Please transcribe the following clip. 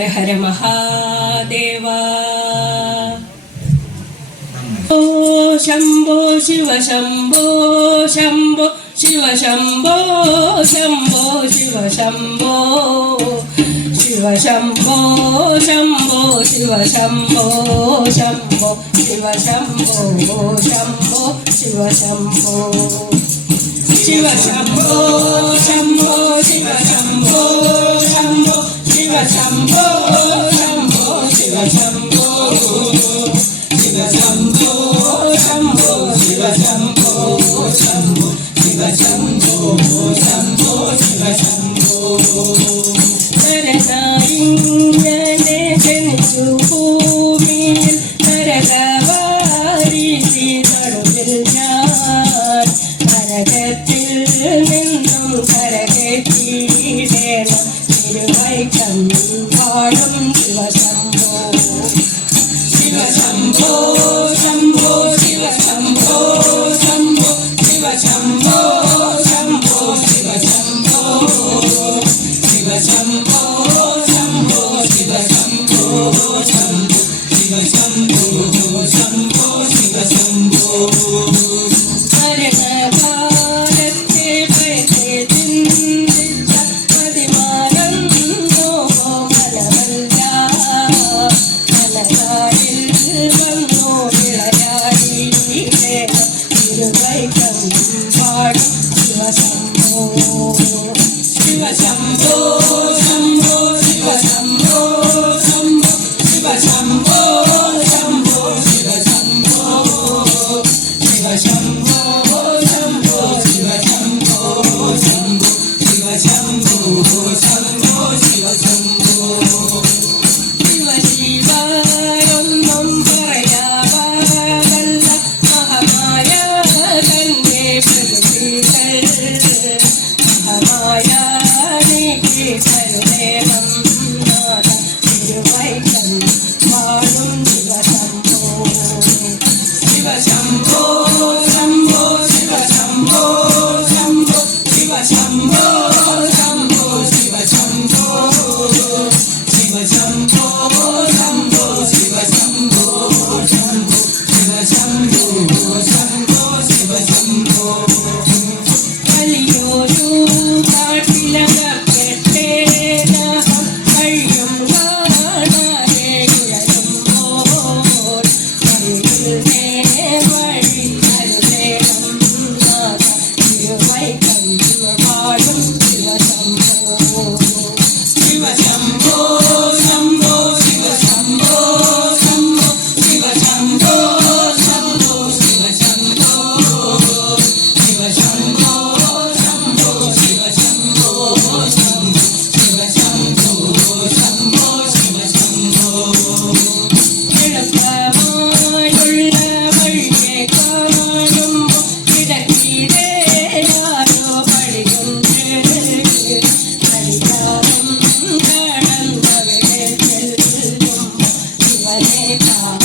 ഹര ഹര മഹാദേവ. ഓ ശംഭോ ശിവ ശംഭോ ശംഭോ ശിവ ശംഭോ ശംഭോ ശിവ ശംഭോ ശിവ ശംഭോ ശംഭോ ശിവ ശംഭോ ശംഭോ ശിവ ശംഭോ ശംഭോ ശിവ ശംഭോ ശിവ ശംഭോ ശംഭോ ശിവ ശംഭോ ശംഭോ ശിവ ശംഭോ ശംഭോ ശിവ ശംഭോ ശിവ ശംഭോ ശംഭോ ശിവ ശംഭോ ശംഭോ ശിവ ശംഭോ ശംഭോ ശിവ ശംഭോ. നരനായിങ്ങനെ ജനിച്ചു ഭൂമിയിൽ നരകവാരി നടുവിൽ ഞാൻ നരകത്തിൽ നിന്നും കരകെട്ടിയിടേണം തിരുവൈക്കം വാഴും ശിവശംഭോ ശിവശംഭോ ശംഭോ ശിവശംഭോ ശംഭോ ശിവശംഭോ ശംഭോ ശിവശംഭോ ശിവശംഭോ ശംഭോ ശിവശംഭോ ശംഭോ ശിവശംഭോ ശംഭോ ശിവശംഭോ. മരണകാലത്തെ പ്രേതേ ചിന്തിച്ച മതിമാറന്നോ മലമല്ല മലനാടിൽ വന്നോ വിളയാടിയിടേണം തിരുവൈക്കം വാഴും ശിവശംഭോ ശിവശംഭോ ശംഭോ ശിവശംഭോ ശംഭോ ശിവശംഭോ ശംഭോ ശിവശംഭോ ശിവശംഭോ ശംഭോ ശിവശംഭോ ശംഭോ ശിവശംഭോ ശംഭോ ശിവശംഭോ. ശിവശിവയൊന്നും പറയാവല്ല മഹമായ തന്റെ പ്രകൃതികൾ മഹമായ നീക്കി കരുണേണം നാഥ തിരുവൈക്കം വാഴും ശിവശംഭോ ശിവശംഭോ ശംഭോ ശിവശംഭോ ശംഭോ ശിവശംഭോ ശംഭോ ശിവശംഭോ ശിവശംഭോ ശംഭോ ശിവശംഭോ ശംഭോ ശിവശംഭോ ശംഭോ ശിവശംഭോ. വലിയൊരു കാട്ടിലകപ്പെട്ടേനഹം കഴിയും കാണാതെ ഉഴലുമ്പോൾ വഴിയിലേ വഴി അരുളേണം നാഥ തിരുവൈക്കം വാഴും ശിവശംഭോ ശിവശംഭോ ശംഭോ ശിവശംഭോ ശംഭോ ശിവശംഭോ ശംഭോ ശിവശംഭോ ശിവശംഭോ ശംഭോ ശിവശംഭോ ശംഭോ ശിവശംഭോ ശംഭോ ശിവശംഭോ. എളുപ്പമായുള്ള വഴിയെ കാണുമ്പോൾ ഇടക്കിടയാരോ പടിയുണ്ട് പരിഹാരം കടന്നവരെ ചെല്ലുമ്പോൾ ശിവനെ കാണാൻ